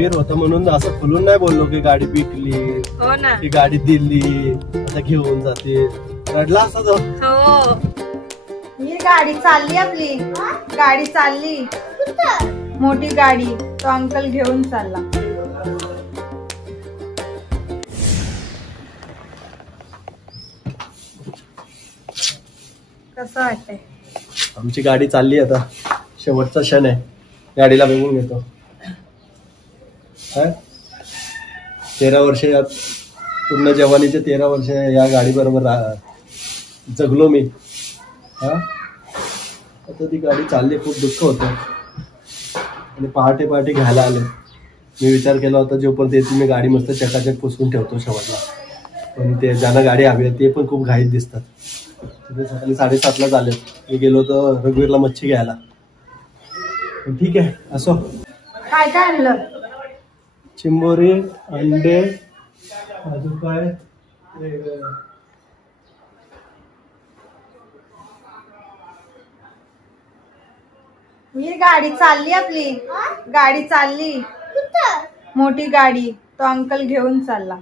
वीर होता म्हणून असं खुलून नाही बोललो की गाडी विकली, हो ना, की गाडी दिली आता घेऊन जाते, रडला असं तो. हो. ही गाडी चालली आपली, गाडी चालली, मोठी गाडी. तो अंकल घेऊन चालला. कसं वाटतंय? आमची गाडी चालली आता, शेवटचा क्षण आहे. गाडीला बघून घेतो. 13 वर्ष, पूर्ण जवानीचे 13 वर्ष या गाडी बरोबर जगलो मी. आता ती गाडी चालली, खूप दुःख होतं. आणि पहाटे पहाटे घ्यायला आले. मी विचार केला होता जोपर्यंत येते मी गाडी मस्त चकाचक पुसून ठेवतो शेवटला, पण ते ज्यांना गाडी हवी आहे ते पण खूप घाईत दिसतात. तिथे सकाळी 7:30 आले. मी गेलो होतो रघुवीरला मच्छी घ्यायला. ठीक आहे, असो. काय काय आणलं? चिंबोरी, अंडे, अजून काय, ही गाडी चालली आपली, गाडी चालली, मोठी गाडी. तो अंकल घेऊन चालला.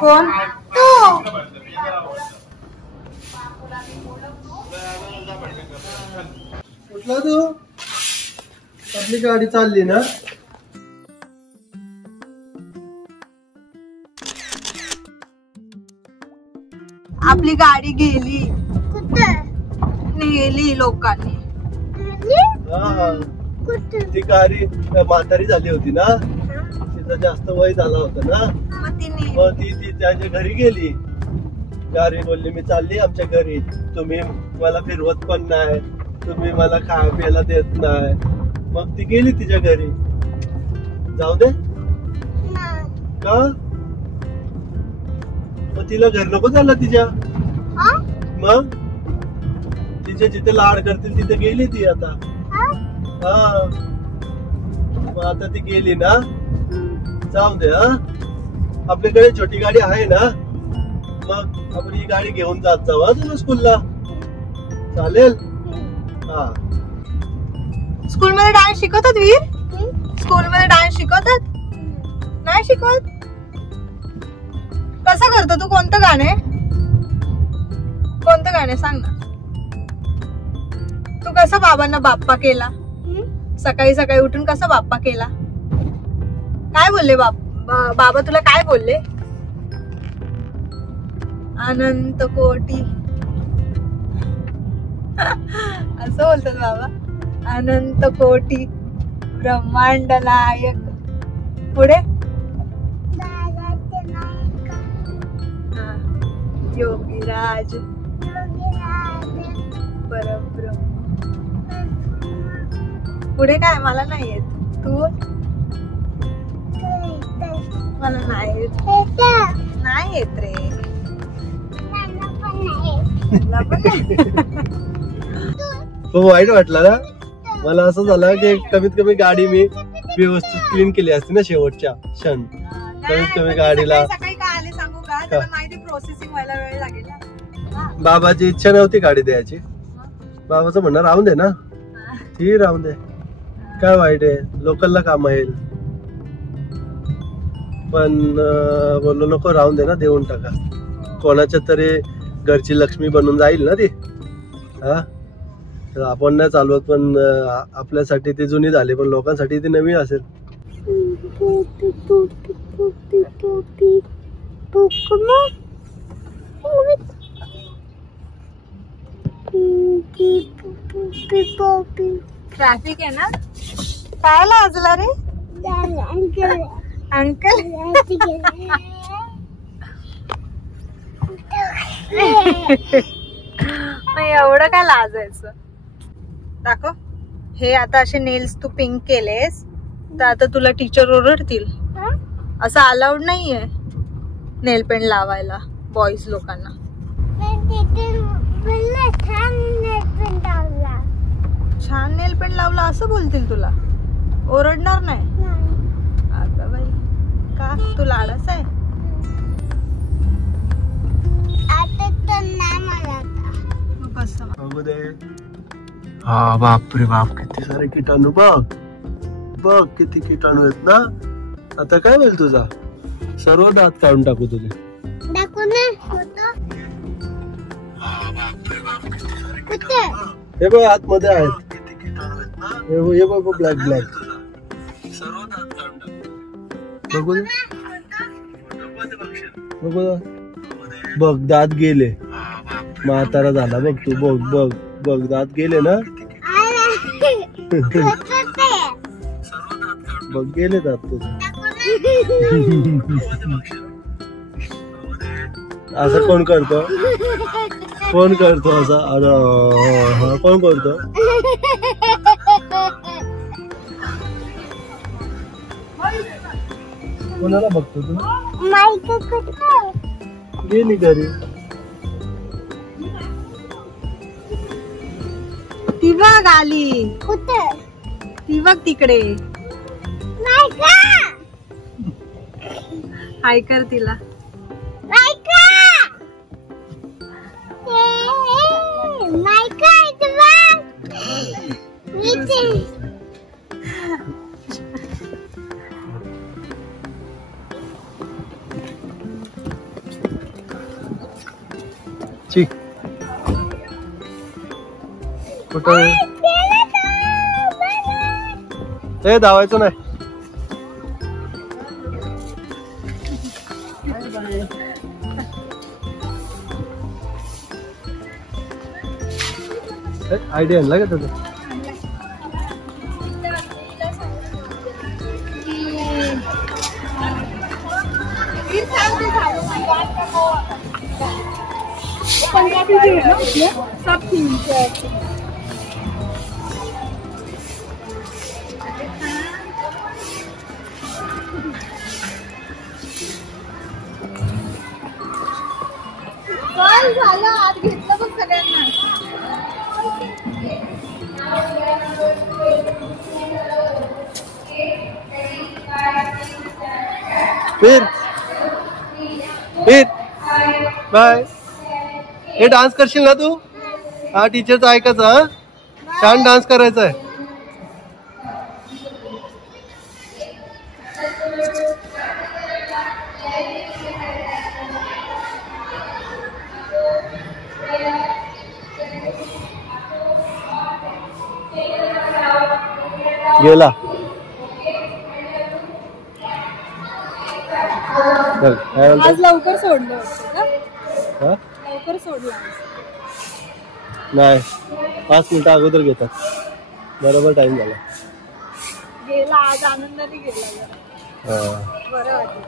कोण? कुठला तू? आपली गाडी चालली ना. आपली गाडी गेली, नेली लोकांनी. ती गाडी म्हातारी झाली होती ना, तिचं जास्त वय झालं होतं ना, मग ती त्याच्या घरी गेली. गाडी बोलली मी चालली आमच्या घरी, तुम्ही मला फिरवत पण नाही, तुम्ही मला खाया प्यायला देत नाही. मग ती गेली तिच्या घरी. जाऊ दे का? मग तिला घर नको झालं तिच्या? मग तिचे जिथे लाड करतील तिथे गेली ती आता. मग आता ती गेली ना, जाऊ दे. आपल्याकडे छोटी गाडी आहे ना, मग आपण ही गाडी घेऊन जात जाऊ तुला स्कूलला. चालेल? स्कूल मध्ये डान्स शिकवतात वीर? स्कूल मध्ये डान्स शिकवतात? नाही शिकवत? कसं करतो तू? कोणतं गाणे, कोणतं गाणे सांग ना. तू कसा बाबांना बाप्पा केला? सकाळी सकाळी उठून कसा बाप्पा केला? काय बोलले बाबा तुला? काय बोलले? अनंत कोटी असं बोलतात बाबा. अनंत कोटी ब्रह्मांड नायक. पुढे योगीराज परब्रह्म. पुढे काय? मला नाही येत. तू? मला नाही येत. नाही येत रे. खूप वाईट वाटलं ना मला. असं झालं की कमीत कमी गाडी मी व्यवस्थित क्लीन केली असती ना शेवटच्या क्षण. कमीत कमी गाडीला प्रोसेसिंग व्हायला वेळ लागेल. बाबाची इच्छा नव्हती गाडी द्यायची. बाबाचं म्हणणं राहून दे ना, ती राहून दे, काय वाईट आहे, लोकलला काम येईल. पण बोललो नको, राहून दे ना, देऊन टाका. कोणाच्या तरी घरची लक्ष्मी बनून जाईल ना ती. तर आपण नाही चालवत, पण आपल्यासाठी ती जुनी झाली, पण लोकांसाठी ती नवीन असेल. ट्रॅफिक आहे ना. काय लाजला रे अंकल? एवढं काय लाजायचं? दाखव. हे आता असे नेल्स तू पिंक केलेस तर आता तुला टीचर ओरडतील. असं अलाउड नाहीये नेल पेंट लावायला बॉईज लोकांना. छान नेल पेंट लावला असं बोलतील तुला, ओरडणार नाही? अगं बाई. का तू लाडच आहे? बघू दे. हा बापरे बाप, किती सारे किटाणू. बघ बघ किती किटाणू आहेत ना. आता काय होईल तुझा? सर्व दात काढून टाकू तुझे. हे बघ आतमध्ये आहेत. किती किटाणू आहेत ना. हे बघ ब्लॅक ब्लॅक. सर्व दात काढून टाकू. बघू दे. बघू दे. बघ दात गेले. म्हातारा झाला बघ तू. बघ बघ बघ दात गेले ना. बघ गेले दात तुझे. असं कोण करतो? कोण करतो असं? अरे हा कोण करतो? कोणाला बघतो तू? गेली घरी. ती बघ आली. कुठे? ती बघ तिकडे. हाय कर तिला. कुठं हे धावायचं नाही. आयडिया आणला का तुझा? झालं आज घेतलं बघ सगळ्यांना. फिर बाय. हे डान्स करशील ना तू? हा टीचरचं ऐकायचं. हा छान डान्स करायचा आहे. गेला. आज लवकर सोडलं होतं. लवकर सोडलं नाही. 5 मिनिटं अगोदर घेतात. बरोबर टाइम झाला. गेला आज आनंदाने गेला. बरं वाटलं.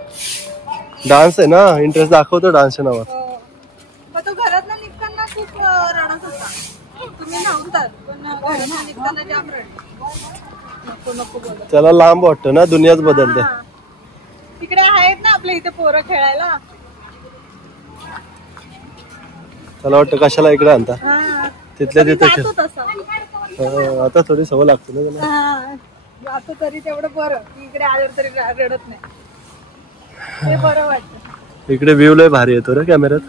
डान्स आहे ना. इंटरेस्ट दाखवतो डान्सच्या नावात. मग तो घरात निघताना खूप रडत होता. तुम्ही नव्हतात पण घरात निघताना जाम रडत. नको बोलत. त्याला लांब वाटतं ना. दुनियाच बदलते. तिकडे आहेत ना आपल्या इथे पोरं खेळायला. त्याला वाटतं कशाला इकडे आणता. तिथल्या तिथे आता थोडी सवय लागते ना त्याला. जातो तरी तेवढं बरं. इकडे आल्यावर तरी रडत नाही. ते बरं वाटतं. इकडे व्ह्यू लय भारी येतो रे कॅमेऱ्यात.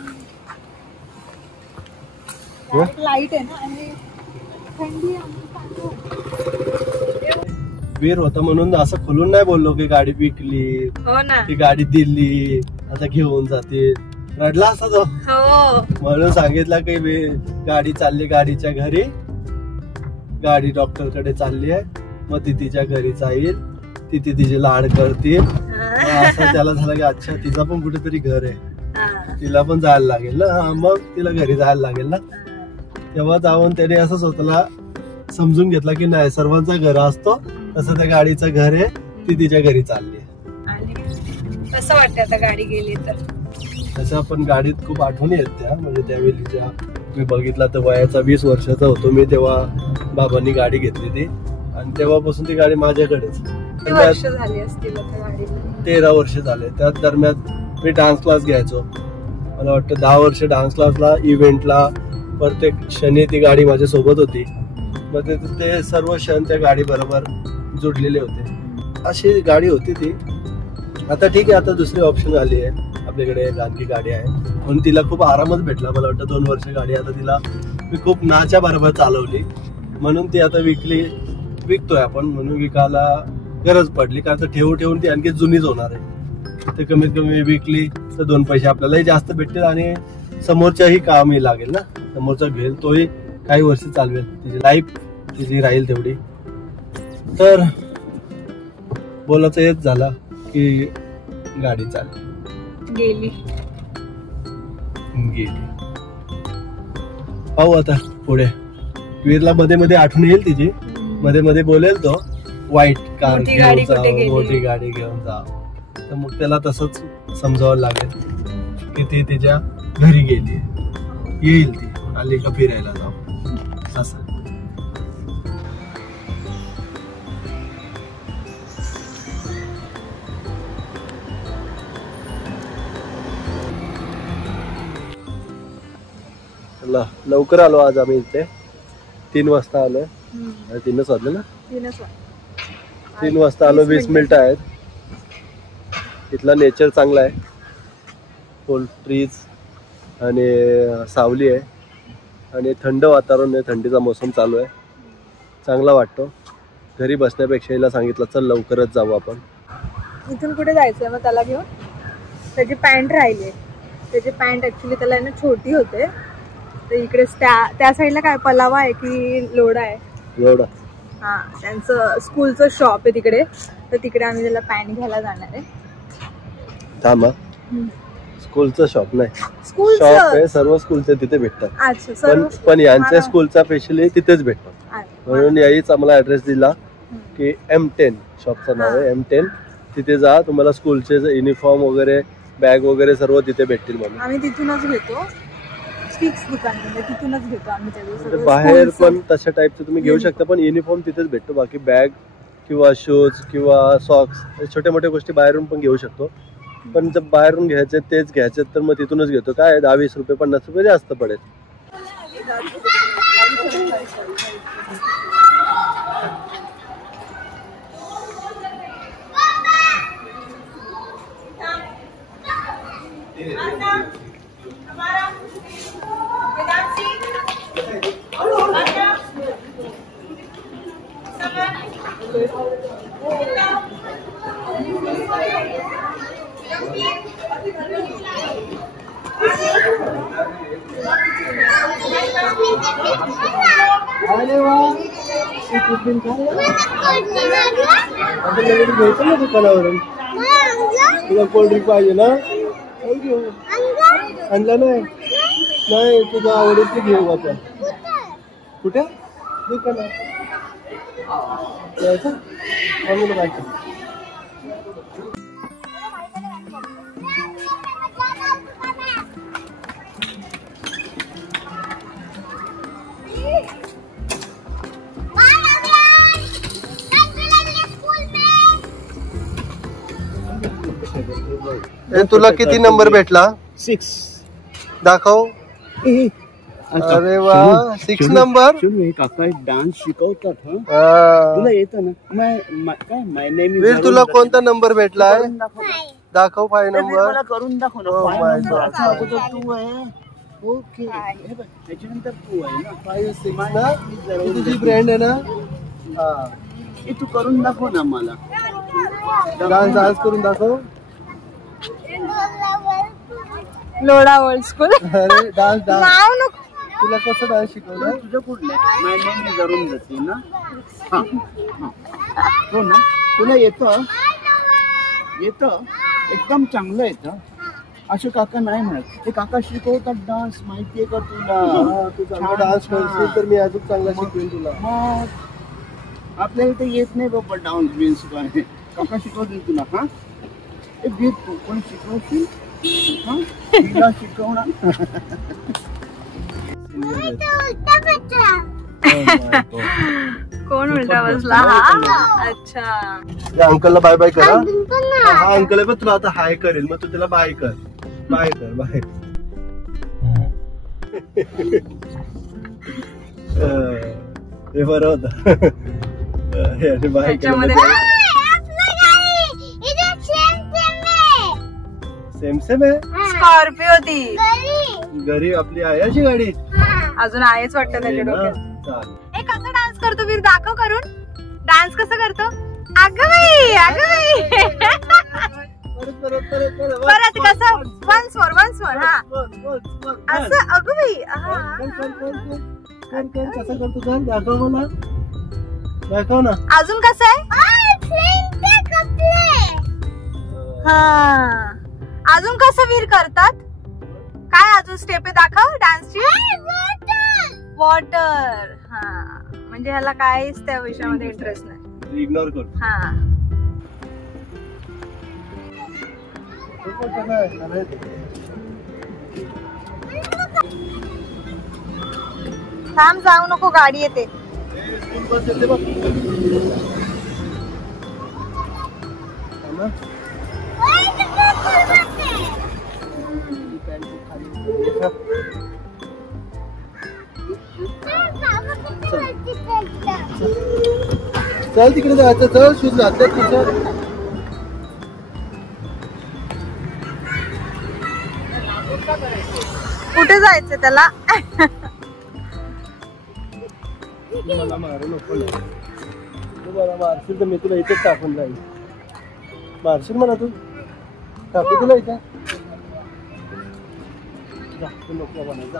लाईट आहे ना आणि थंडी. वीर होता म्हणून असं खुलून नाही बोललो की गाडी विकली. हो ना. ती गाडी दिली आता घेऊन जाते. रडला असा तो. म्हणून सांगितलं की गाडी चालली गाडीच्या घरी. गाडी डॉक्टर कडे चालली आहे. मग ती तिच्या घरी जाईल. ती तिचे लाड करतील. असं त्याला झालं की अच्छा तिचा पण कुठेतरी घर आहे. तिला पण जायला लागेल ना. हा मग तिला घरी जायला लागेल ना. तेव्हा जाऊन त्याने असं स्वतःला समजून घेतलं की नाही सर्वांचा घर असतो तसं त्या गाडीचं घर आहे. ती तिच्या घरी चालली आहे. कसं वाटतं आता गाडी गेली तर? तसं पण गाडीत खूप आठवणी आहेत त्या. म्हणजे त्यावेळीच्या मी बघितला तर वयाचा 20 वर्षाचा होतो मी तेव्हा बाबांनी गाडी घेतली ती. आणि तेव्हापासून ती गाडी माझ्याकडेच. 13 वर्ष झाले. त्या दरम्यान मी डान्स क्लास घ्यायचो. मला वाटतं 10 वर्ष डान्स क्लासला इव्हेंटला प्रत्येक क्षणी ती गाडी माझ्या सोबत होती. मग ते सर्व क्षण त्या गाडी बरोबर जोडलेले होते. अशी गाडी होती ती. आता ठीक आहे, आता दुसरी ऑप्शन आली आहे आपल्याकडे, गांधी गाडी आहे म्हणून तिला खूप आरामच भेटला. मला वाटतं 2 वर्ष गाडी आता तिला मी खूप नाच्या बरोबर चालवली म्हणून ती आता विकतोय आपण, म्हणून विकायला गरज पडली. कारण तर ठेवून ती आणखी जुनीच होणार आहे. तर कमीत कमी विकली तर 2 पैसे आपल्यालाही जास्त भेटतील आणि समोरच्याही कामही लागेल ना. समोरचा घेईल तोही काही वर्ष चालवेल, तिची लाईफ तिची राहील तेवढी. तर बोलायचं हेच झालं की गाडी चालली गेली. पाहू आता पुढे. वीरला मध्ये मध्ये आठवण येईल तिची, मध्ये मध्ये बोलेल तो व्हाईट कार घेऊन जा, मोठी गाडी घेऊन जा. तर मग त्याला तसंच समजावं लागेल की ती तिच्या घरी गेली, येईल ती आली का फिरायला जाऊ असं. लवकर आलो आज आम्ही इथे. 3 वाजता आलोय. 3च वाजले ना. 3 वाजता आलो. 20 मिनिटं आहेत. इथला नेचर चांगला आहे, फुल ट्रीज आणि सावली आहे आणि थंड वातावरण आहे. थंडीचा मोसम चालू आहे, चांगला वाटतो. घरी बसण्यापेक्षा हिला सांगितलं चल लवकरच जाऊ आपण. इथून कुठे जायचंय मग त्याला घेऊन? त्याची पॅन्ट राहिली. त्याची पॅन्ट ऍक्च्युली त्याला ना छोटी होते. तर इकडे त्या साईडला काय पलावा आहे की लोढा आहे? लोढा. हा, त्यांचं स्कूलचं शॉप आहे तिकडे. तर तिकडे आम्ही त्याला पॅन्ट घ्यायला जाणार आहे. थांबा, स्कूलचं शॉप नाही, स्कूल शॉप आहे. सर्व स्कूलचे तिथे भेटतात. अच्छा. पण यांच्या स्कूलचा स्पेशली तिथेच भेटतात. म्हणून याहीच आम्हाला ऍड्रेस दिला की M10 शॉपचं नाव आहे. M10 तिथे जा, तुम्हाला स्कूलचे युनिफॉर्म वगैरे बॅग वगैरे सर्व तिथे भेटतील. म्हणून आम्ही तिथूनच घेतो. फिक्स दुकान म्हणजे तिथूनच घेतो आम्ही त्याचं. बाहेर पण तशा टाईपचं तुम्ही घेऊ शकता, पण युनिफॉर्म तिथेच भेटतो. बाकी बॅग किंवा शूज किंवा सॉक्स छोट्या मोठ्या गोष्टी बाहेरून पण घेऊ शकतो. पण जर बाहेरून घ्यायचे तेच घ्यायचे तर मग तिथूनच घेतो. काय 10-20 रुपये 50 रुपये जास्त पडेल. अरे वा, घ्यायचं ना दुकानावरून. तुला कोल्ड्रिंक पाहिजे ना? आणलं नाही, तुझ्या आवडीची घेऊ आपण. कुठे? दुकानात. तुला किती नंबर भेटला? 6. दाखव. अरे वा, 6 नंबर. काका डान्स शिकवतात. तुला येतं ना? काय माय नेम वीर, तुला कोणता नंबर भेटलाय? दाखव. 5 नंबर मला करून दाखव ना. तू आहे. ओके, त्याच्यानंतर तू आहे ना. 5, 6 ना. तुझी ब्रँड आहे ना. हा, तू करून दाखव ना मला. डान्स करून दाखव. Lodha old school. अरे डान्स नाव नको. तुला कसं डान्स शिकवलं? तुझं कुठलं? माय नेम इज अरुण जाते ना. हो ना. तुला येतं एकदम चांगलं येतं. असे काका नाही म्हणत. ते काका शिकवतात डान्स, माहितीये का तुला? तू चांगला डान्स करशील तर मी अजून चांगला शिकवेन तुला. मग आपल्या इथे येत नाही बाबा डान्स बिन्स काय. काका शिकवतील तुला. हा, तू पण शिकवशील. तिला शिकवणार. कोण उलटा बसला? हा, अच्छा. या अंकलला बाय बाय करा. हा अंकल आहे, पण तुला आता हाय करेल, मग तू त्याला बाय कर. बाय. हे बरं होतं. हे बाय केलं. सेम सेम आहे. स्कॉर्पिओ ती घरी आपली आहे अशी गाडी. अजून आहेच वाटतं त्याच्या डोक्यात. चालेल. ए कसा डान्स करतो वीर, दाखव करून. डान्स कसं करतो? अगं बाई, अगं बाई. परत कसं? Once more. हा असं. अगं बाई. कसं करतो कर, दाखव मला. दाखव ना. अजून कसं आहे? हा अजून कसं वीर करतात? काय अजून स्टेप आहे दाखव डान्सची. वॉटर. हा म्हणजे ह्याला काहीच त्या विषयामध्ये इंटरेस्ट नाही. इग्नोर करतो. हा थांब, जाऊ नको, गाडी येते. चल तिकडे जायचं. चल शूज घातले तुझं. कुठे जायचं त्याला? मला मारू नको ना. तू मला मारशील तर मी तुला इथेच टाकून जाईल. मारशील मला तू, टाकू तुला इथे. जा, तू नको मला जा.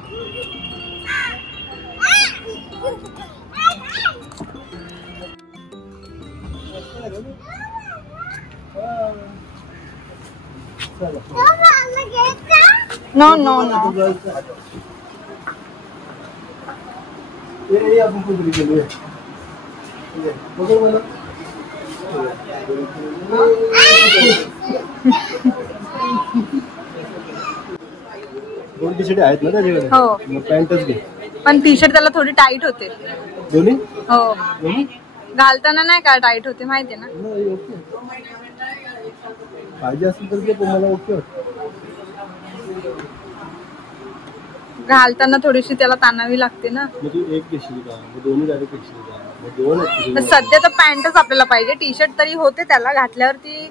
No no no. ये आपण कुठे गेलो? बघ मला. दोन टी शर्ट आहेत ना त्याच्याकडे? हो. मग पॅन्टच घे. पण टी शर्ट त्याला थोडी टाईट होते. दोन्ही? हो. दोन्ही घालताना नाही का टाईट होते माहितीये ना. नाही, ओके. पाहिजे असेल तर घे, पण मला ओके वाटतं. घालताना थोडीशी त्याला ताणावी लागते ना. मग तू एक घेशील का? मग दोन्ही डायरेक्ट घेशील का? मग दोन आहेत. तर सध्या तर पॅन्टच आपल्याला पाहिजे. टी शर्ट तरी होते त्याला घातल्यावरती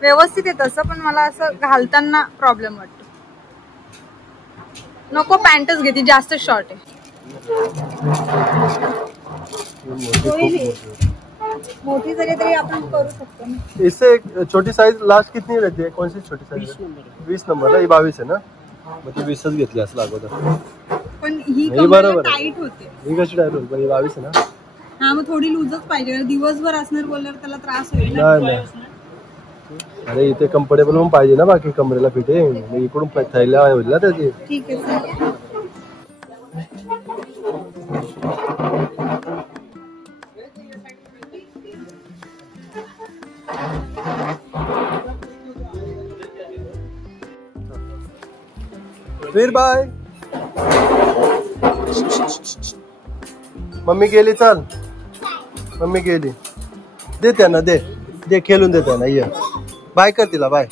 व्यवस्थित आहे तसं, पण मला असं घालताना प्रॉब्लेम वाटतो. नको, पॅन्टच घे, ती जास्त शॉर्ट आहे. मोठी जरी तरी आपण करू शकतो ना. इससे छोटी साइज लास्ट कितनी रहती है? कौन सी छोटी साइज? 20 नंबर ना. ही 22 आहे ना. मग ती 20च घेतली असं अगोदर. पण ही बरोबर टाईट होते. ही कशी टाईट होती? पण ही 22 आहे ना. हा मग थोडी लूजच पाहिजे. दिवसभर असणार बोलल्यावर त्याला त्रास होईल. नाही. अरे इथे कम्फर्टेबल पण पाहिजे ना, बाकी कमरेला फिटिंग. इकडून थैल्या होईल ना त्याची. ठीक आहे. फिर बाय. मम्मी गेली. चल, मम्मी गेली. दे त्यांना, दे खेळून दे त्यांना. ये बाय कर तिला. बाय.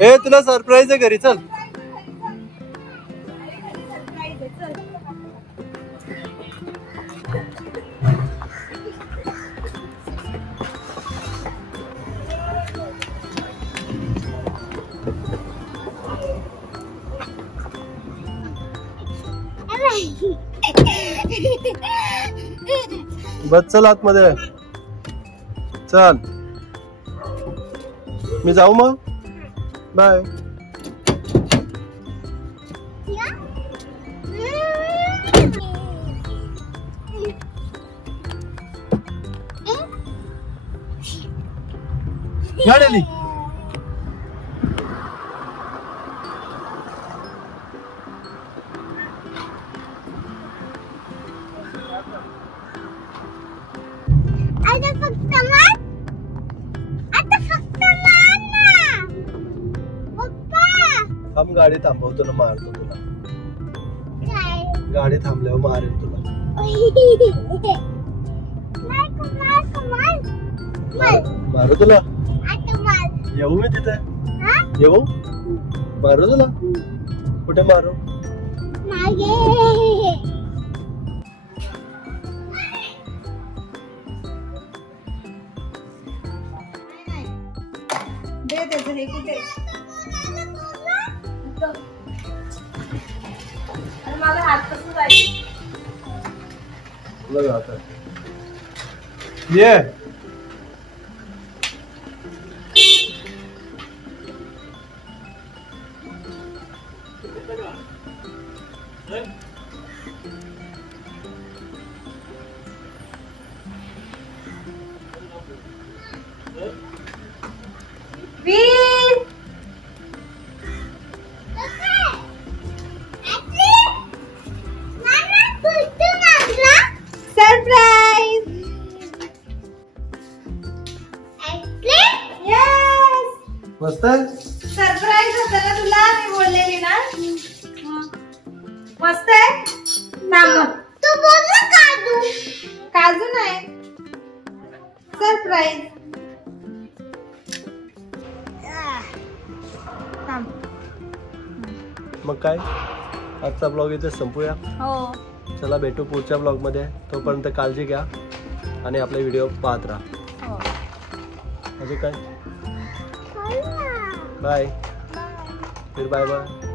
ए तुला सरप्राईज आहे घरी. चल. बस चल आतमध्ये. चल मी जाऊ मग. बाय. गाडी थांब. गाडी थांबवतो ना, मारतो तुला. गाडी थांबल्यावर मारेल तुला. मारू तुला. येऊ मी तिथे? येऊ? मारू तुला? कुठे मारू? दे त्याचं हे कुठे अरे माझा हात कसं जाईल बघा आता ये वीर सरप्राईज मस्त आहे सरप्राईज होतं ना तुला मी बोललेली ना मस्त आहे तू बोलला काजू काजू नाही सरप्राईज मग काय आजचा ब्लॉग इथे संपूया हो चला भेटू पुढच्या ब्लॉग मध्ये तोपर्यंत काळजी घ्या आणि आपले व्हिडिओ पाहत राहा हो अजून काय बाय फिर बाय बाय